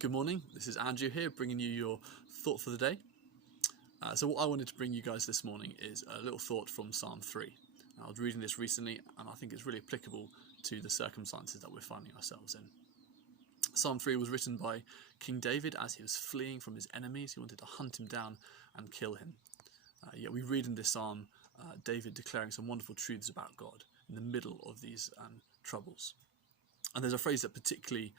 Good morning, this is Andrew here bringing you your thought for the day. So what I wanted to bring you guys this morning is a little thought from Psalm 3. I was reading this recently and I think it's really applicable to the circumstances that we're finding ourselves in. Psalm 3 was written by King David as he was fleeing from his enemies. He wanted to hunt him down and kill him. Yet we read in this psalm David declaring some wonderful truths about God in the middle of these troubles. And there's a phrase that particularly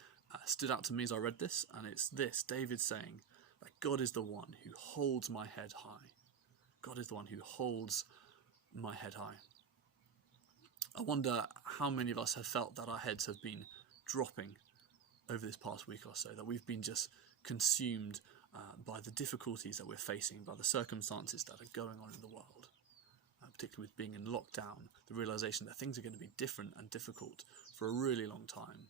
stood out to me as I read this, and it's this: David saying that God is the one who holds my head high. God is the one who holds my head high. I wonder how many of us have felt that our heads have been dropping over this past week or so, that we've been just consumed by the difficulties that we're facing, by the circumstances that are going on in the world, particularly with being in lockdown, the realization that things are going to be different and difficult for a really long time.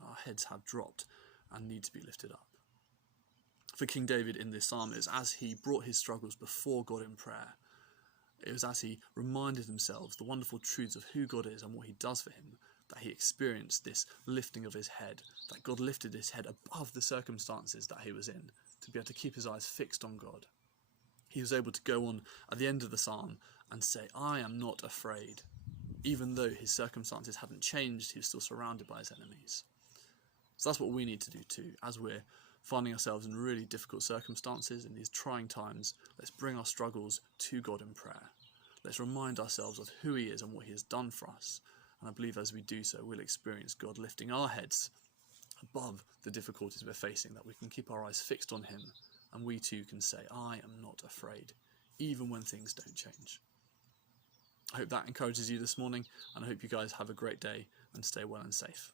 Our heads have dropped and need to be lifted up. For King David in this psalm, it was as he brought his struggles before God in prayer. It was as he reminded himself the wonderful truths of who God is and what he does for him, that he experienced this lifting of his head, that God lifted his head above the circumstances that he was in, to be able to keep his eyes fixed on God. He was able to go on at the end of the psalm and say, "I am not afraid." Even though his circumstances hadn't changed, he was still surrounded by his enemies. So that's what we need to do too. As we're finding ourselves in really difficult circumstances, in these trying times, let's bring our struggles to God in prayer. Let's remind ourselves of who he is and what he has done for us. And I believe as we do so, we'll experience God lifting our heads above the difficulties we're facing, that we can keep our eyes fixed on him, and we too can say, "I am not afraid," even when things don't change. I hope that encourages you this morning, and I hope you guys have a great day and stay well and safe.